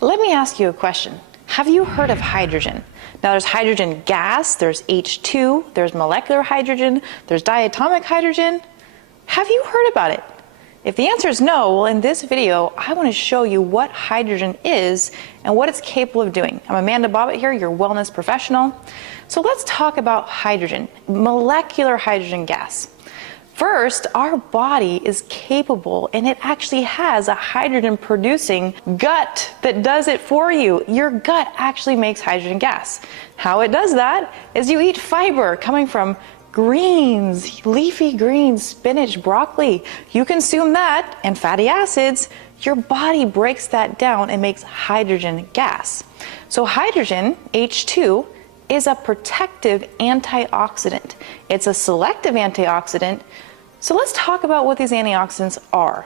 Let me ask you a question. Have you heard of hydrogen? Now there's hydrogen gas, there's H2, there's molecular hydrogen, there's diatomic hydrogen. Have you heard about it? If the answer is no, well, in this video, I want to show you what hydrogen is and what it's capable of doing. I'm Amanda Bobbitt here, your wellness professional. So let's talk about hydrogen, molecular hydrogen gas. First, our body is capable, and it actually has a hydrogen-producing gut that does it for you. Your gut actually makes hydrogen gas. How it does that is you eat fiber coming from greens, leafy greens, spinach, broccoli. You consume that and fatty acids, your body breaks that down and makes hydrogen gas. So hydrogen, H2, is a protective antioxidant. It's a selective antioxidant. So let's talk about what these antioxidants are.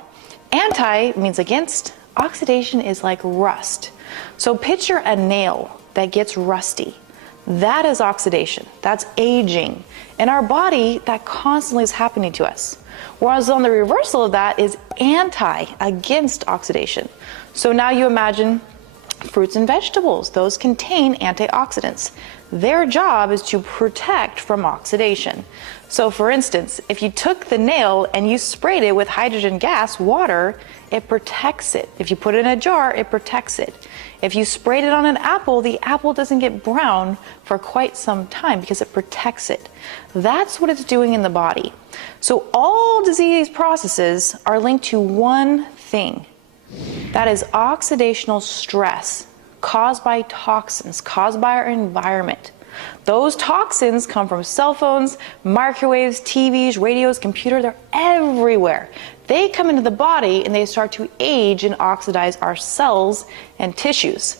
Anti means against. Oxidation is like rust. So picture a nail that gets rusty. That is oxidation. That's aging. In our body, that constantly is happening to us. Whereas on the reversal of that is anti, against oxidation. So now you imagine fruits and vegetables. Those contain antioxidants. Their job is to protect from oxidation. So for instance, if you took the nail and you sprayed it with hydrogen gas, water, it protects it. If you put it in a jar, it protects it. If you sprayed it on an apple, the apple doesn't get brown for quite some time because it protects it. That's what it's doing in the body. So all disease processes are linked to one thing. That is oxidational stress caused by toxins, caused by our environment. Those toxins come from cell phones, microwaves, TVs, radios, computers, they're everywhere. They come into the body and they start to age and oxidize our cells and tissues.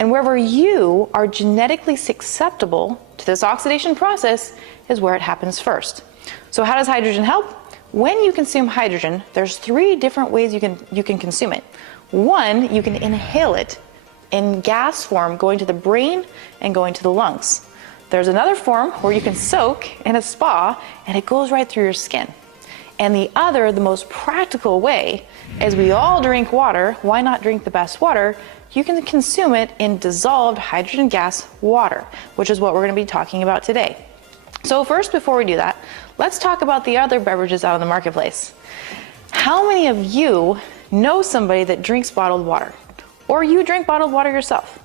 And wherever you are genetically susceptible to this oxidation process is where it happens first. So how does hydrogen help? When you consume hydrogen, there's 3 different ways you can consume it. One, you can inhale it in gas form, going to the brain and going to the lungs. There's another form where you can soak in a spa and it goes right through your skin. And the other, the most practical way, is we all drink water. Why not drink the best water? You can consume it in dissolved hydrogen gas water, which is what we're going to be talking about today. So first, before we do that, let's talk about the other beverages out in the marketplace. How many of you know somebody that drinks bottled water? Or you drink bottled water yourself?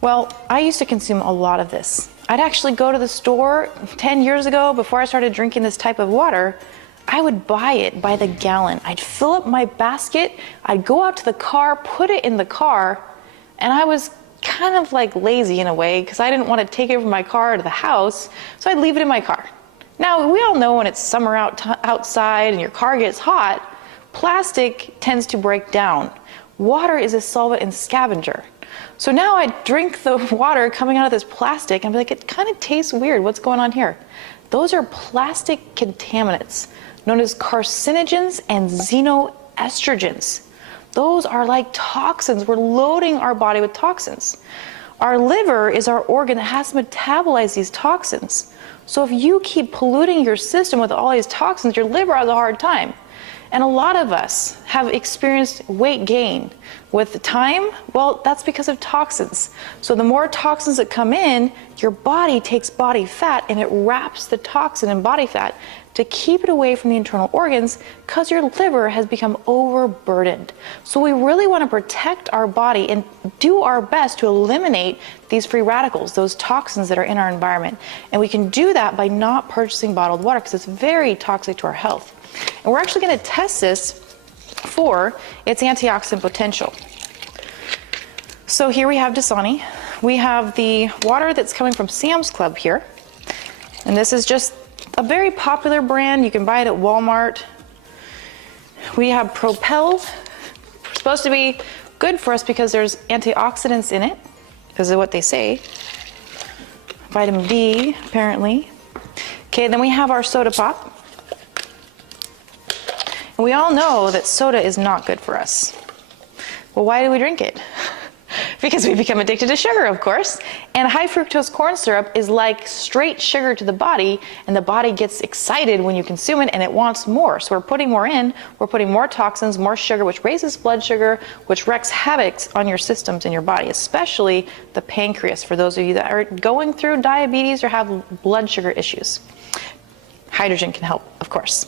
Well, I used to consume a lot of this. I'd actually go to the store 10 years ago, before I started drinking this type of water. I would buy it by the gallon. I'd fill up my basket, I'd go out to the car, put it in the car, and I was kind of like lazy in a way because I didn't want to take it from my car to the house, so I'd leave it in my car. Now, we all know when it's summer outside and your car gets hot, plastic tends to break down. Water is a solvent and scavenger. So now I drink the water coming out of this plastic and I'm like, it kind of tastes weird. What's going on here? Those are plastic contaminants known as carcinogens and xenoestrogens. Those are like toxins. We're loading our body with toxins. Our liver is our organ that has to metabolize these toxins. So if you keep polluting your system with all these toxins, your liver has a hard time. And a lot of us have experienced weight gain with time. Well, that's because of toxins. So the more toxins that come in, your body takes body fat and it wraps the toxin in body fat to keep it away from the internal organs because your liver has become overburdened. So we really want to protect our body and do our best to eliminate these free radicals, those toxins that are in our environment. And we can do that by not purchasing bottled water because it's very toxic to our health. And we're actually going to test this for its antioxidant potential. So here we have Dasani. We have the water that's coming from Sam's Club here. And this is just a very popular brand. You can buy it at Walmart. We have Propel. It's supposed to be good for us because there's antioxidants in it, because of what they say. Vitamin D, apparently. Okay, then we have our soda pop. And we all know that soda is not good for us. Well, why do we drink it? because we become addicted to sugar, of course. And high fructose corn syrup is like straight sugar to the body, and the body gets excited when you consume it and it wants more. So we're putting more in, we're putting more toxins, more sugar, which raises blood sugar, which wreaks havoc on your systems in your body, especially the pancreas, for those of you that are going through diabetes or have blood sugar issues. Hydrogen can help, of course.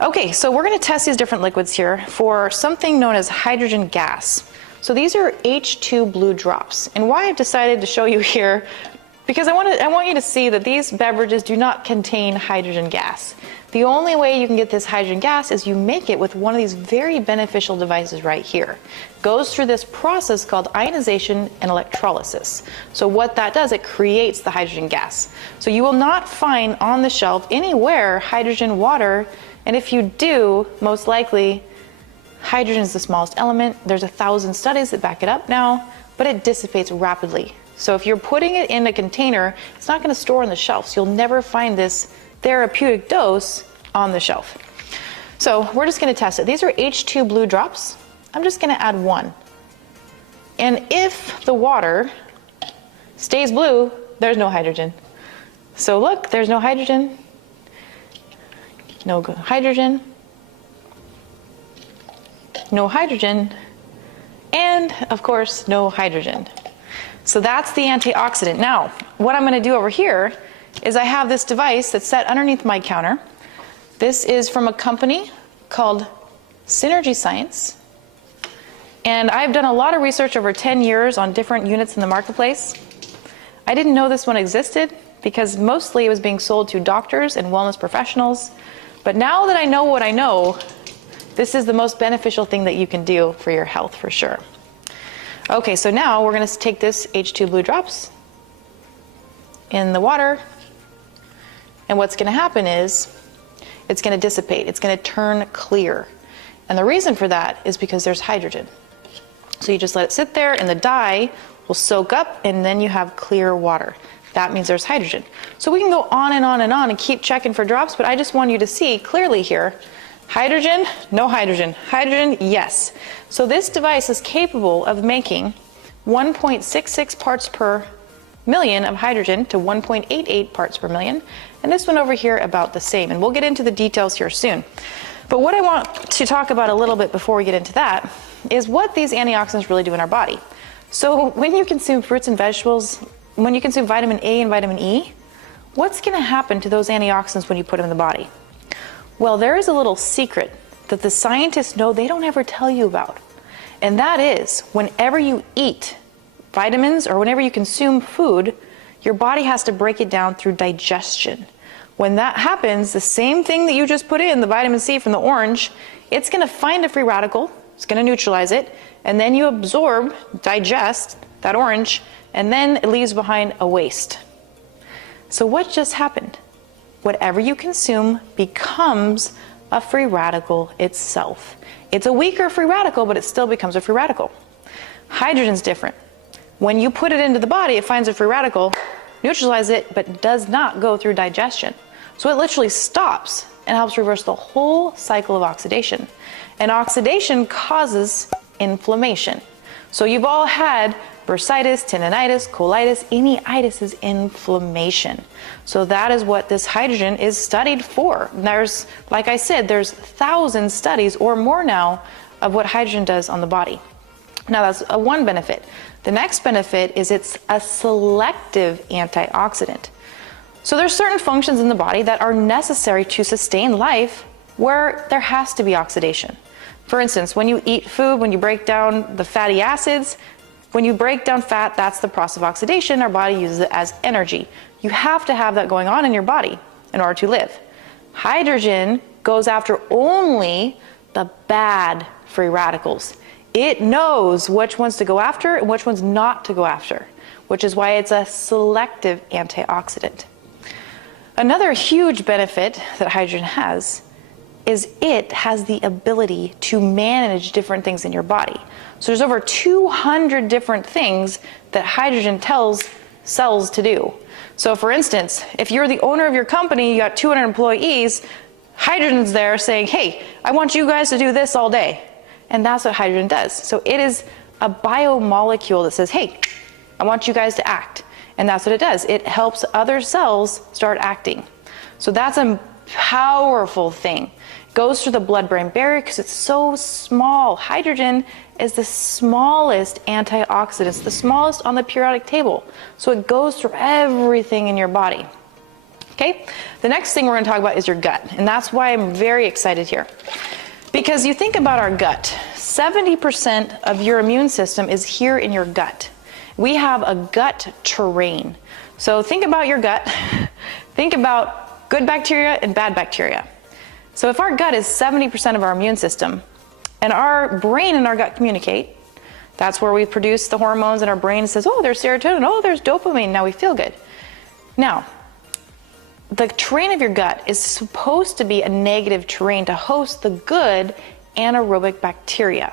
Okay, so we're going to test these different liquids here for something known as hydrogen gas. So these are H2 blue drops. And why I've decided to show you here, because I want you to see that these beverages do not contain hydrogen gas. The only way you can get this hydrogen gas is you make it with one of these very beneficial devices right here. It goes through this process called ionization and electrolysis. So what that does, it creates the hydrogen gas. So you will not find on the shelf anywhere hydrogen water, and if you do, most likely hydrogen is the smallest element. There's 1,000 studies that back it up now, but it dissipates rapidly. So if you're putting it in a container, it's not going to store on the shelf. So you'll never find this therapeutic dose on the shelf. So we're just going to test it. These are H2 blue drops. I'm just going to add 1. And if the water stays blue, there's no hydrogen. So look, there's no hydrogen. No hydrogen. No hydrogen, and of course, no hydrogen. So that's the antioxidant. Now, what I'm going to do over here is I have this device that's set underneath my counter. This is from a company called Synergy Science. And I've done a lot of research over 10 years on different units in the marketplace. I didn't know this one existed because mostly it was being sold to doctors and wellness professionals. But now that I know what I know, this is the most beneficial thing that you can do for your health, for sure. Okay, so now we're going to take this H2 blue drops in the water, and what's going to happen is it's going to dissipate. It's going to turn clear. And the reason for that is because there's hydrogen. So you just let it sit there, and the dye will soak up, and then you have clear water. That means there's hydrogen. So we can go on and on and on and keep checking for drops, but I just want you to see clearly here, hydrogen, no hydrogen. Hydrogen, yes. So this device is capable of making 1.66 parts per million of hydrogen to 1.88 parts per million. And this one over here about the same. And we'll get into the details here soon. But what I want to talk about a little bit before we get into that is what these antioxidants really do in our body. So when you consume fruits and vegetables, when you consume vitamin A and vitamin E, what's going to happen to those antioxidants when you put them in the body? Well, there is a little secret that the scientists know they don't ever tell you about. And that is, whenever you eat vitamins or whenever you consume food, your body has to break it down through digestion. When that happens, the same thing that you just put in, the vitamin C from the orange, it's going to find a free radical, it's going to neutralize it, and then you absorb, digest that orange, and then it leaves behind a waste. So what just happened? Whatever you consume becomes a free radical itself. It's a weaker free radical, but it still becomes a free radical. Hydrogen's different. When you put it into the body, it finds a free radical, neutralizes it, but does not go through digestion. So it literally stops and helps reverse the whole cycle of oxidation. And oxidation causes inflammation. So you've all had bursitis, tendinitis, colitis. Any itis is inflammation. So that is what this hydrogen is studied for. There's, like I said, there's 1,000 studies or more now of what hydrogen does on the body. Now that's one benefit. The next benefit is it's a selective antioxidant. So there's certain functions in the body that are necessary to sustain life where there has to be oxidation. For instance, when you eat food, when you break down the fatty acids, when you break down fat, that's the process of oxidation. Our body uses it as energy. You have to have that going on in your body in order to live. Hydrogen goes after only the bad free radicals. It knows which ones to go after and which ones not to go after, which is why it's a selective antioxidant. Another huge benefit that hydrogen has is it has the ability to manage different things in your body. So there's over 200 different things that hydrogen tells cells to do. So for instance, if you're the owner of your company, you got 200 employees, hydrogen's there saying, hey, I want you guys to do this all day. And that's what hydrogen does. So it is a biomolecule that says, hey, I want you guys to act. And that's what it does. It helps other cells start acting. So that's a powerful thing. It goes through the blood-brain barrier because it's so small. Hydrogen is the smallest antioxidant, it's the smallest on the periodic table. So it goes through everything in your body. Okay? The next thing we're going to talk about is your gut. And that's why I'm very excited here. Because you think about our gut, 70% of your immune system is here in your gut. We have a gut terrain. So think about your gut. Think about good bacteria and bad bacteria. So if our gut is 70% of our immune system, and our brain and our gut communicate, that's where we produce the hormones, and our brain says, oh, there's serotonin, oh, there's dopamine, now we feel good. Now, the terrain of your gut is supposed to be a negative terrain to host the good anaerobic bacteria.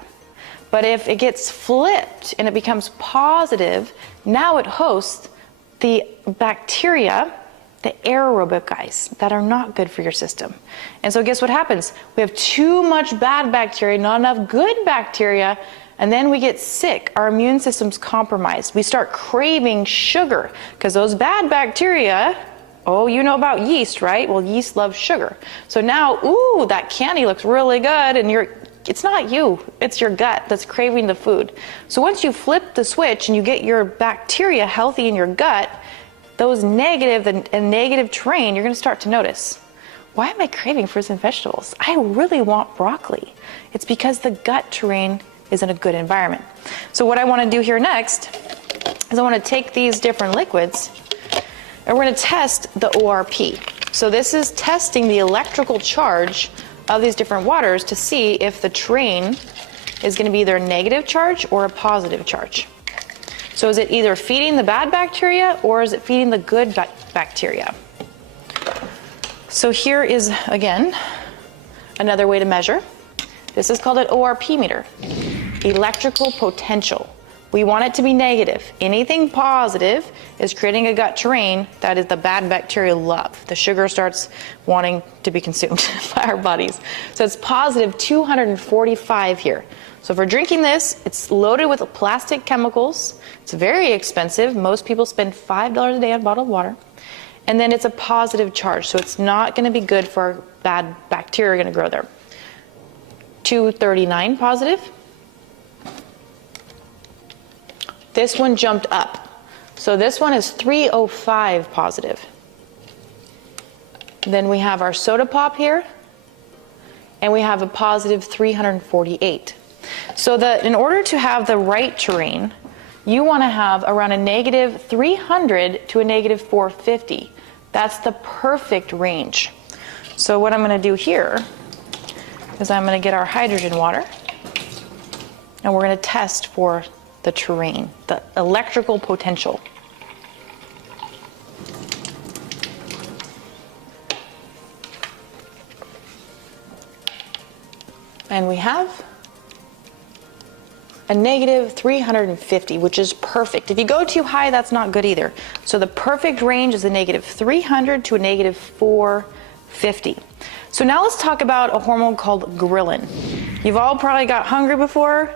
But if it gets flipped and it becomes positive, now it hosts the bacteria, the aerobic guys that are not good for your system. And so guess what happens? We have too much bad bacteria, not enough good bacteria, and then we get sick. Our immune system's compromised. We start craving sugar because those bad bacteria, oh, you know about yeast, right? Well, yeast loves sugar. So now, ooh, that candy looks really good, and it's not you, it's your gut that's craving the food. So once you flip the switch and you get your bacteria healthy in your gut, those negative and negative terrain, you're going to start to notice, why am I craving fruits and vegetables? I really want broccoli. It's because the gut terrain is in a good environment. So what I want to do here next is I want to take these different liquids and we're going to test the ORP. So this is testing the electrical charge of these different waters to see if the terrain is going to be either a negative charge or a positive charge. So is it either feeding the bad bacteria or is it feeding the good bacteria? So here is, again, another way to measure. This is called an ORP meter, electrical potential. We want it to be negative. Anything positive is creating a gut terrain that is the bad bacteria love. The sugar starts wanting to be consumed by our bodies. So it's positive 245 here. So if we're drinking this, it's loaded with plastic chemicals. It's very expensive. Most people spend $5 a day on bottled water. And then it's a positive charge. So it's not going to be good for our bad bacteria going to grow there. 239 positive. This one jumped up. So this one is 305 positive. Then we have our soda pop here, and we have a positive 348. So in order to have the right terrain, you want to have around a negative 300 to a negative 450. That's the perfect range. So what I'm going to do here is I'm going to get our hydrogen water, and we're going to test for the terrain, the electrical potential. And we have a negative 350, which is perfect. If you go too high, that's not good either. So the perfect range is a negative 300 to a negative 450. So now let's talk about a hormone called ghrelin. You've all probably got hungry before.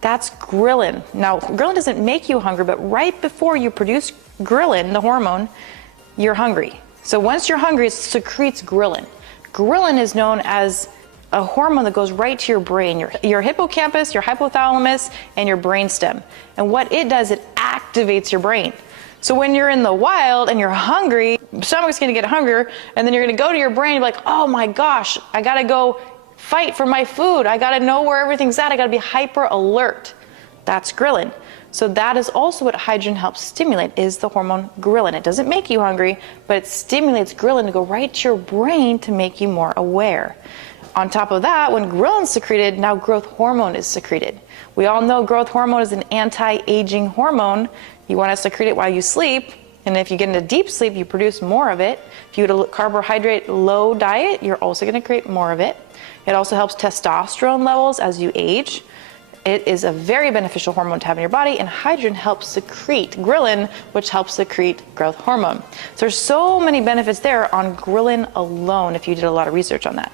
That's ghrelin. Now, ghrelin doesn't make you hungry, but right before you produce ghrelin, the hormone, you're hungry. So once you're hungry, it secretes ghrelin. Ghrelin is known as a hormone that goes right to your brain, your hippocampus, your hypothalamus, and your brainstem. And what it does, it activates your brain. So when you're in the wild and you're hungry, your stomach's gonna get hungrier, and then you're gonna go to your brain and be like, oh my gosh, I gotta go fight for my food. I gotta know where everything's at. I gotta be hyper alert. That's ghrelin. So that is also what hydrogen helps stimulate, is the hormone ghrelin. It doesn't make you hungry, but it stimulates ghrelin to go right to your brain to make you more aware. On top of that, when ghrelin is secreted, now growth hormone is secreted. We all know growth hormone is an anti-aging hormone. You want to secrete it while you sleep, and if you get into deep sleep, you produce more of it. If you eat a carbohydrate low diet, you're also going to create more of it. It also helps testosterone levels as you age. It is a very beneficial hormone to have in your body, and hydrogen helps secrete ghrelin, which helps secrete growth hormone. So there's so many benefits there on ghrelin alone if you did a lot of research on that.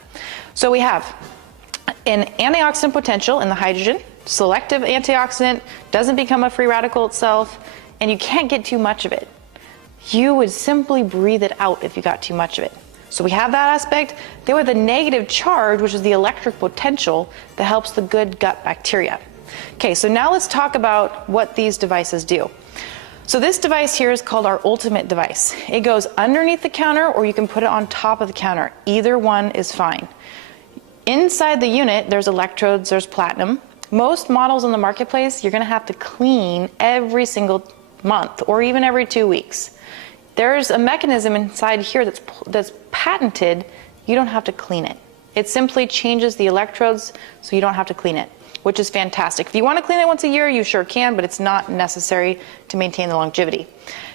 So we have an antioxidant potential in the hydrogen. selective antioxidant, doesn't become a free radical itself, and you can't get too much of it. You would simply breathe it out if you got too much of it. So we have that aspect. Then with the negative charge, which is the electric potential that helps the good gut bacteria. Okay, so now let's talk about what these devices do. So this device here is called our Ultimate device. It goes underneath the counter, or you can put it on top of the counter. Either one is fine. Inside the unit, there's electrodes, there's platinum. Most models in the marketplace, you're gonna have to clean every single month or even every 2 weeks. There's a mechanism inside here that's patented. You don't have to clean it. It simply changes the electrodes so you don't have to clean it, which is fantastic. If you want to clean it once a year, you sure can, but it's not necessary to maintain the longevity.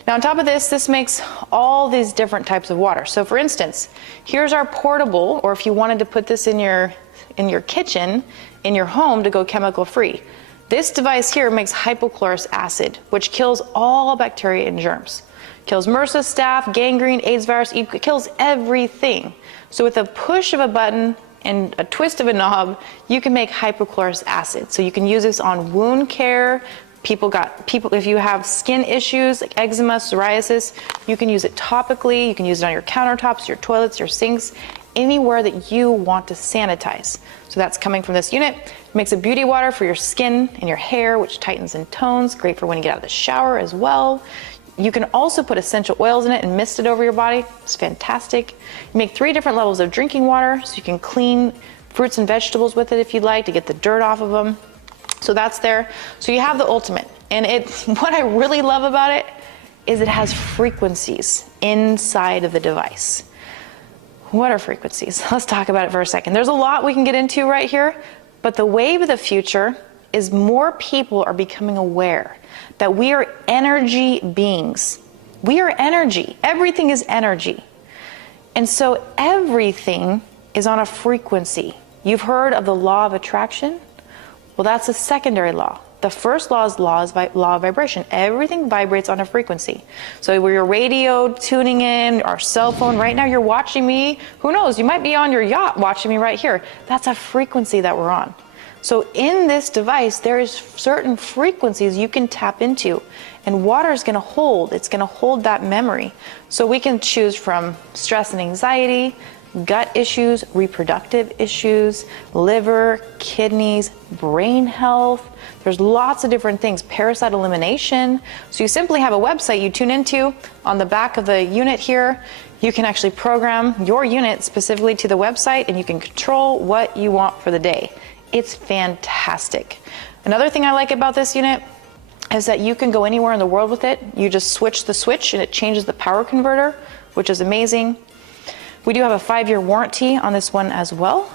Now on top of this, this makes all these different types of water. So for instance, here's our portable, or if you wanted to put this in your kitchen, in your home to go chemical free. This device here makes hypochlorous acid, which kills all bacteria and germs. Kills MRSA, staph, gangrene, AIDS virus, it kills everything. So with a push of a button and a twist of a knob, you can make hypochlorous acid. So you can use this on wound care. If you have skin issues like eczema, psoriasis, you can use it topically. You can use it on your countertops, your toilets, your sinks, anywhere that you want to sanitize. So that's coming from this unit. It makes a beauty water for your skin and your hair, which tightens and tones. Great for when you get out of the shower as well. You can also put essential oils in it and mist it over your body. It's fantastic. You make 3 different levels of drinking water, so you can clean fruits and vegetables with it if you'd like to get the dirt off of them. So that's there. So you have the Ultimate. And what I really love about it is it has frequencies inside of the device. What are frequencies? Let's talk about it for a second. There's a lot we can get into right here, but the wave of the future is more people are becoming aware that we are energy beings. We are energy. Everything is energy. And so everything is on a frequency. You've heard of the law of attraction? Well, that's a secondary law. The first law is law of vibration. Everything vibrates on a frequency. So where your radio tuning in, our cell phone, right now you're watching me. Who knows? You might be on your yacht watching me right here. That's a frequency that we're on. So in this device, there is certain frequencies you can tap into, and water is going to hold. It's going to hold that memory. So we can choose from stress and anxiety, gut issues, reproductive issues, liver, kidneys, brain health. There's lots of different things, parasite elimination. So you simply have a website you tune into. On the back of the unit here, you can actually program your unit specifically to the website, and you can control what you want for the day. It's fantastic. Another thing I like about this unit is that you can go anywhere in the world with it. You just switch the switch and it changes the power converter, which is amazing. We do have a 5-year warranty on this one as well.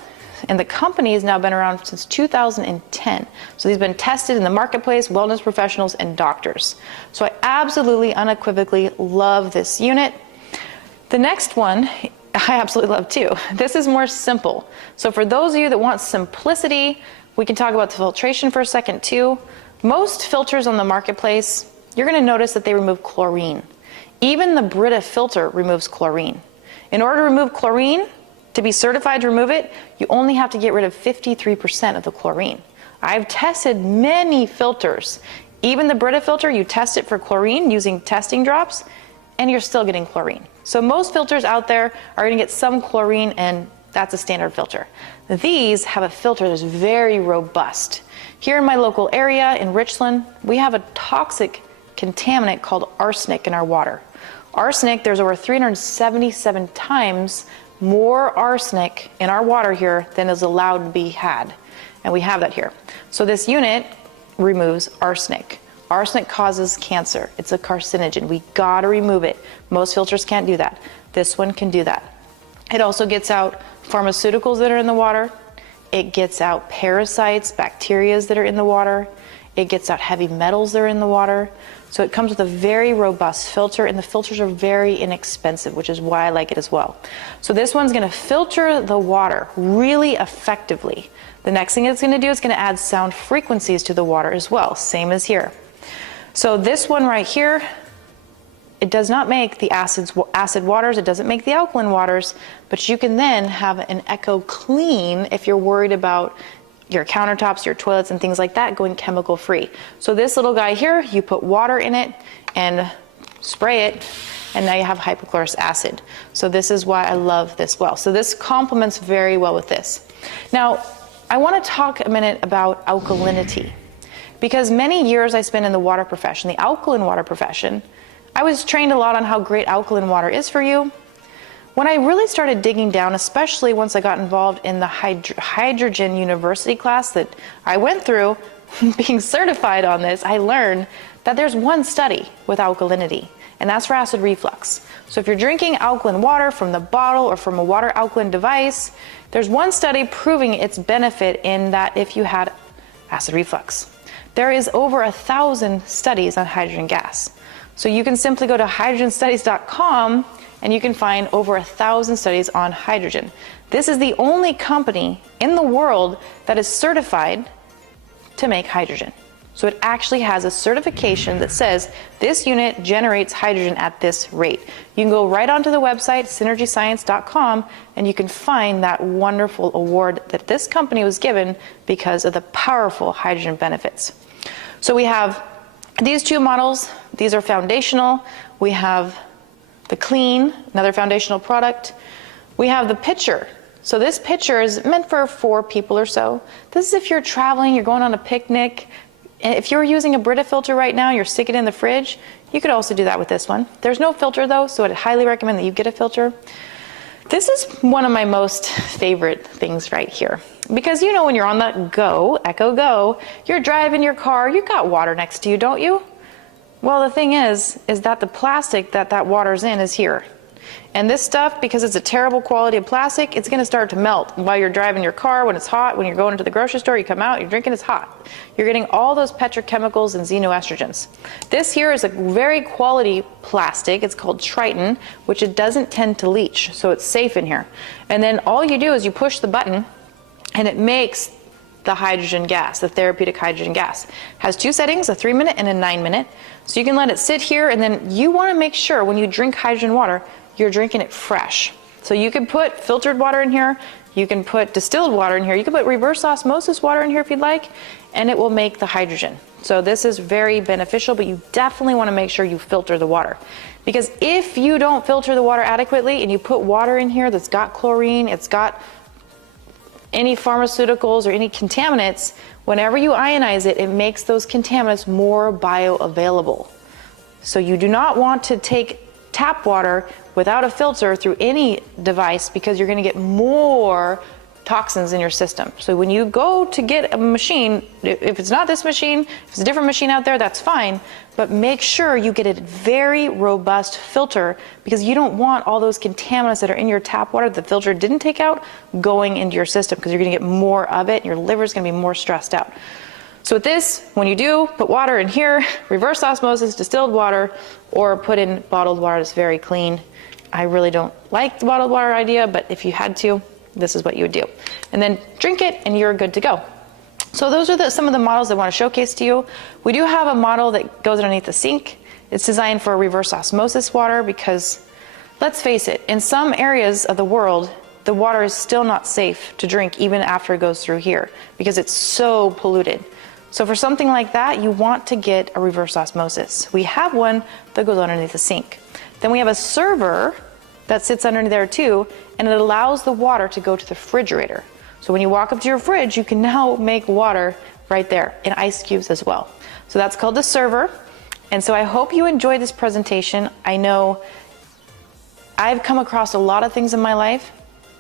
And the company has now been around since 2010. So these have been tested in the marketplace, wellness professionals and doctors. So I absolutely, unequivocally love this unit. The next one, I absolutely love too. This is more simple. So for those of you that want simplicity, we can talk about the filtration for a second too. Most filters on the marketplace, you're going to notice that they remove chlorine. Even the Brita filter removes chlorine. In order to remove chlorine, to be certified to remove it, you only have to get rid of 53% of the chlorine. I've tested many filters. Even the Brita filter, you test it for chlorine using testing drops, and you're still getting chlorine. So most filters out there are going to get some chlorine, and that's a standard filter. These have a filter that's very robust. Here in my local area in Richland, we have a toxic contaminant called arsenic in our water. Arsenic, there's over 377 times more arsenic in our water here than is allowed to be had. And we have that here. So this unit removes arsenic. Arsenic causes cancer. It's a carcinogen. We gotta remove it. Most filters can't do that. This one can do that. It also gets out pharmaceuticals that are in the water. It gets out parasites, bacteria that are in the water. It gets out heavy metals that are in the water. So it comes with a very robust filter, and the filters are very inexpensive, which is why I like it as well. So this one's gonna filter the water really effectively. The next thing it's gonna do is gonna add sound frequencies to the water as well, same as here. So this one right here, it does not make the acid waters, it doesn't make the alkaline waters, but you can then have an Echo Clean if you're worried about your countertops, your toilets, and things like that going chemical free. So this little guy here, you put water in it and spray it, and now you have hypochlorous acid. So this is why I love this well. So this complements very well with this. Now, I want to talk a minute about alkalinity, because many years I spent in the water profession, the alkaline water profession. I was trained a lot on how great alkaline water is for you. When I really started digging down, especially once I got involved in the hydrogen university class that I went through, being certified on this, I learned that there's one study with alkalinity, and that's for acid reflux. So if you're drinking alkaline water from the bottle or from a water alkaline device, there's one study proving its benefit in that if you had acid reflux. There is over 1,000 studies on hydrogen gas. So you can simply go to hydrogenstudies.com and you can find over 1,000 studies on hydrogen. This is the only company in the world that is certified to make hydrogen. So it actually has a certification that says this unit generates hydrogen at this rate. You can go right onto the website, synergyscience.com, and you can find that wonderful award that this company was given because of the powerful hydrogen benefits. So we have these two models. These are foundational. We have the Clean, another foundational product. We have the pitcher. So this pitcher is meant for 4 people or so. This is if you're traveling, you're going on a picnic. If you're using a Brita filter right now, you're sticking it in the fridge, you could also do that with this one. There's no filter though, so I'd highly recommend that you get a filter. This is one of my most favorite things right here. Because you know when you're on the go, Echo Go, you're driving your car, you've got water next to you, don't you? Well, the thing is that the plastic that water's in is here. And this stuff, because it's a terrible quality of plastic, it's going to start to melt while you're driving your car, when it's hot, when you're going into the grocery store, you come out, you're drinking, it's hot. You're getting all those petrochemicals and xenoestrogens. This here is a very quality plastic. It's called Triton, which it doesn't tend to leach, so it's safe in here. And then all you do is you push the button, and it makes the hydrogen gas, the therapeutic hydrogen gas. It has 2 settings, a 3-minute and a 9-minute. So you can let it sit here, and then you want to make sure when you drink hydrogen water, you're drinking it fresh. So you can put filtered water in here, you can put distilled water in here, you can put reverse osmosis water in here if you'd like, and it will make the hydrogen. So this is very beneficial, but you definitely want to make sure you filter the water. Because if you don't filter the water adequately and you put water in here that's got chlorine, it's got any pharmaceuticals or any contaminants, whenever you ionize it, it makes those contaminants more bioavailable. So you do not want to take tap water without a filter through any device, because you're going to get more toxins in your system. So when you go to get a machine, if it's not this machine, if it's a different machine out there, that's fine, but make sure you get a very robust filter, because you don't want all those contaminants that are in your tap water that the filter didn't take out going into your system, because you're going to get more of it and your liver is going to be more stressed out. So with this, when you do put water in here, reverse osmosis, distilled water, or put in bottled water that's very clean. I really don't like the bottled water idea, but if you had to, this is what you would do. And then drink it and you're good to go. So those are some of the models I want to showcase to you. We do have a model that goes underneath the sink. It's designed for reverse osmosis water because, let's face it, in some areas of the world, the water is still not safe to drink even after it goes through here because it's so polluted. So for something like that, you want to get a reverse osmosis. We have one that goes underneath the sink. Then we have a server that sits under there too, and it allows the water to go to the refrigerator. So when you walk up to your fridge, you can now make water right there in ice cubes as well. So that's called the server. And so I hope you enjoyed this presentation. I know I've come across a lot of things in my life,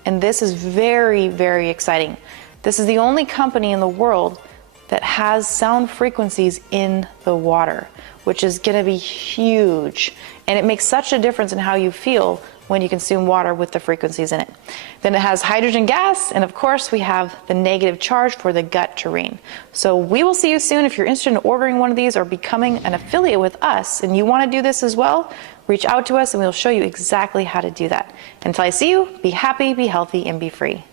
and this is very, very exciting. This is the only company in the world that has sound frequencies in the water, which is gonna be huge. And it makes such a difference in how you feel when you consume water with the frequencies in it. Then it has hydrogen gas, and of course we have the negative charge for the gut terrain. So we will see you soon. If you're interested in ordering one of these or becoming an affiliate with us and you wanna do this as well, reach out to us and we'll show you exactly how to do that. Until I see you, be happy, be healthy, and be free.